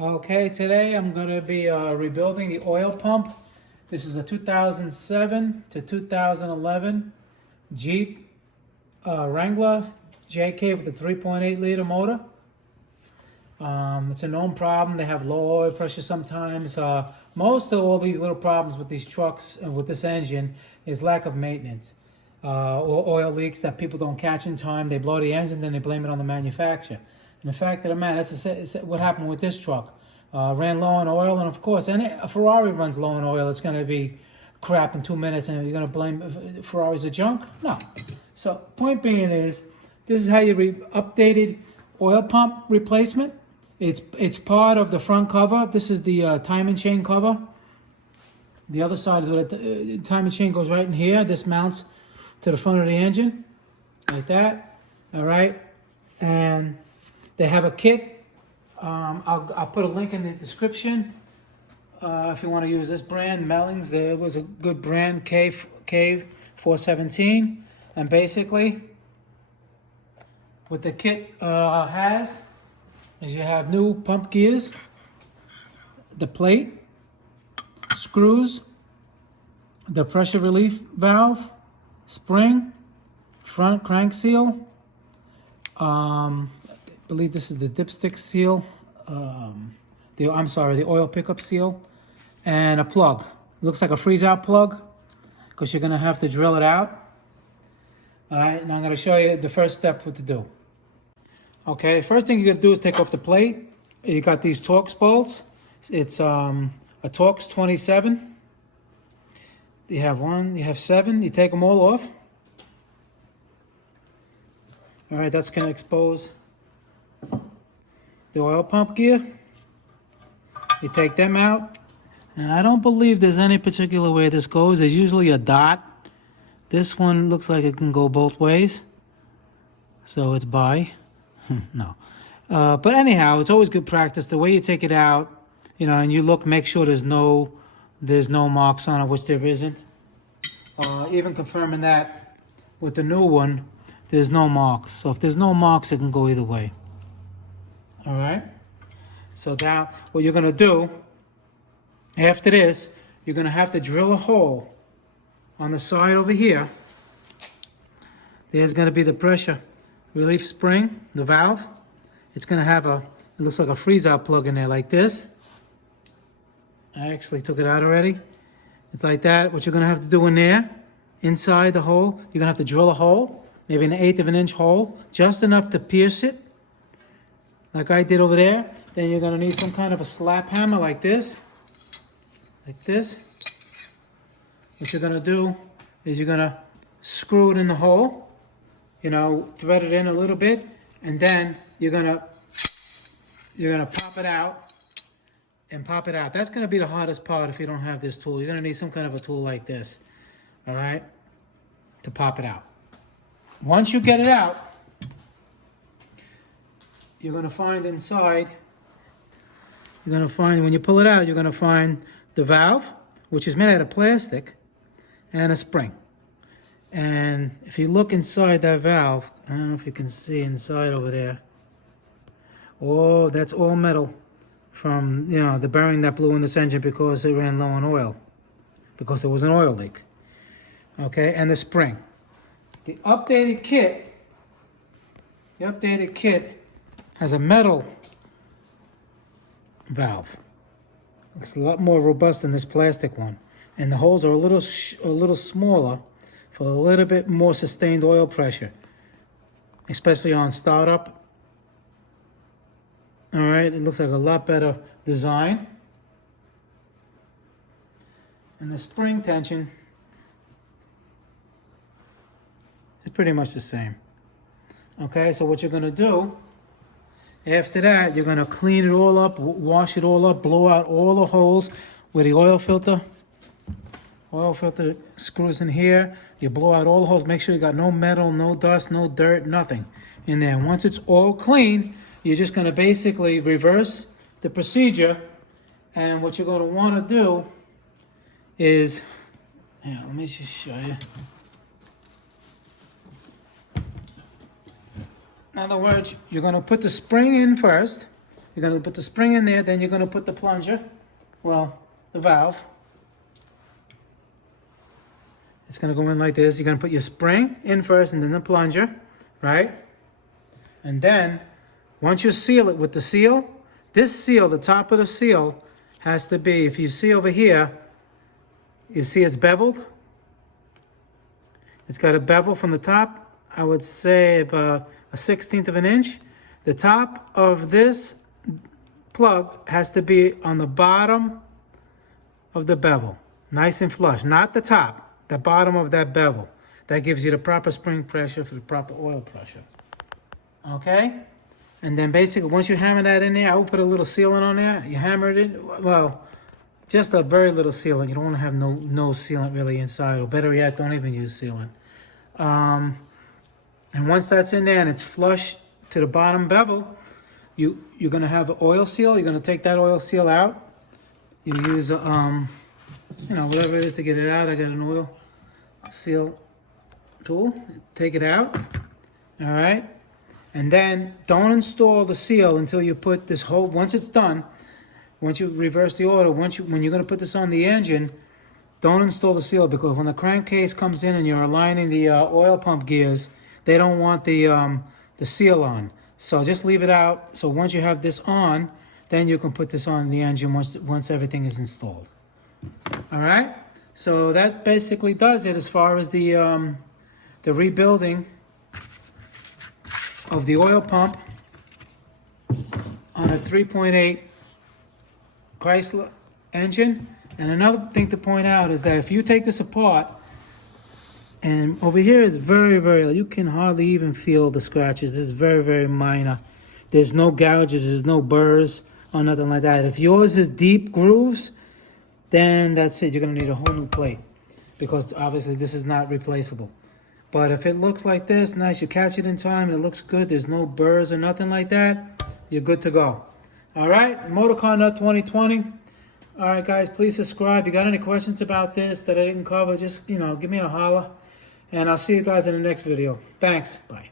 Okay, today I'm going to be rebuilding the oil pump. This is a 2007 to 2011 Jeep Wrangler JK with a 3.8 liter motor. It's a known problem. They have low oil pressure sometimes. Most of all these little problems with these trucks and with this engine is lack of maintenance. Or oil leaks that people don't catch in time. They blow the engine, then they blame it on the manufacturer. And the fact of the matter, that's what happened with this truck. Ran low on oil, and of course, a Ferrari runs low on oil. It's going to be crap in 2 minutes, and you're going to blame Ferrari's a junk? No. So point being is, this is how you updated oil pump replacement. It's part of the front cover. This is the time and chain cover. The other side is where the time and chain goes right in here. This mounts to the front of the engine, like that. All right, and they have a kit. I'll put a link in the description if you want to use this brand, Mellings. There was a good brand, K417, and basically what the kit has is you have new pump gears, the plate, screws, the pressure relief valve, spring, front crank seal. I believe this is the dipstick seal. The oil pickup seal, and a plug. It looks like a freeze-out plug because you're going to have to drill it out. All right, and I'm going to show you the first step what to do. Okay, first thing you're going to do is take off the plate. You got these Torx bolts. It's a Torx 27. You have 7. You take them all off. All right, that's going to expose the oil pump gear. You take them out. And I don't believe there's any particular way this goes. There's usually a dot. This one looks like it can go both ways. So it's by. No. But anyhow, it's always good practice. The way you take it out, and you look, make sure there's no marks on it, which there isn't. Even confirming that with the new one, there's no marks. So if there's no marks, it can go either way. All right. So now what you're going to do after this, you're going to have to drill a hole on the side over here. There's going to be the pressure relief spring, the valve. It's going to have it looks like a freeze-out plug in there like this. I actually took it out already. It's like that. What you're going to have to do in there, inside the hole, you're going to have to drill a hole, maybe an 1/8 of an inch hole, just enough to pierce it, like I did over there. Then you're going to need some kind of a slap hammer like this. Like this. What you're going to do is you're going to screw it in the hole, thread it in a little bit, and then you're going to pop it out and pop it out. That's going to be the hardest part if you don't have this tool. You're going to need some kind of a tool like this, all right, to pop it out. Once you get it out, you're going to find inside, when you pull it out, you're going to find the valve, which is made out of plastic, and a spring. And if you look inside that valve, I don't know if you can see inside over there. Oh, that's all metal from, the bearing that blew in this engine because it ran low on oil, because there was an oil leak. Okay, and the spring. The updated kit has a metal valve. It's a lot more robust than this plastic one, and the holes are a little smaller for a little bit more sustained oil pressure, especially on startup. All right, it looks like a lot better design, and the spring tension is pretty much the same. Okay, so what you're going to do after that, you're going to clean it all up, wash it all up, blow out all the holes where the oil filter screws in here. You blow out all the holes, make sure you got no metal, no dust, no dirt, nothing in there. Once it's all clean, you're just going to basically reverse the procedure. And what you're going to want to do is, let me just show you. In other words, you're going to put the spring in first, You're going to put the spring in there, then you're going to put the plunger, well, the valve. It's going to go in like this. You're going to put your spring in first and then the plunger, right? And then, once you seal it with the seal, this seal, the top of the seal, has to be, if you see over here, you see it's beveled. It's got a bevel from the top, I would say about 1/16 of an inch. The top of this plug has to be on the bottom of the bevel, nice and flush, not the top, the bottom of that bevel. That gives you the proper spring pressure for the proper oil pressure. Okay? And then basically, once you hammer that in there, I will put a little sealant on there. You hammer it in, well, just a very little sealant. You don't want to have no sealant really inside, or better yet, don't even use sealant. And once that's in there and it's flush to the bottom bevel, you're going to have an oil seal. You're going to take that oil seal out. You use a, whatever it is to get it out. I got an oil seal tool. Take it out. All right. And then don't install the seal until you put this whole, once it's done, once you reverse the order, when you're going to put this on the engine, don't install the seal, because when the crankcase comes in and you're aligning the oil pump gears, they don't want the seal on. So just leave it out. So once you have this on, then you can put this on the engine once everything is installed. All right. So that basically does it as far as the rebuilding of the oil pump on a 3.8 Chrysler engine. And another thing to point out is that if you take this apart, and over here is very, you can hardly even feel the scratches. This is very minor. There's no gouges, there's no burrs or nothing like that. If yours is deep grooves, then that's it. You're gonna need a whole new plate, because obviously this is not replaceable. But if it looks like this, nice, you catch it in time and it looks good, there's no burrs or nothing like that, you're good to go. All right, Motorcar Nut 2020. All right, guys, please subscribe. If you got any questions about this that I didn't cover, just, give me a holler. And I'll see you guys in the next video. Thanks. Bye.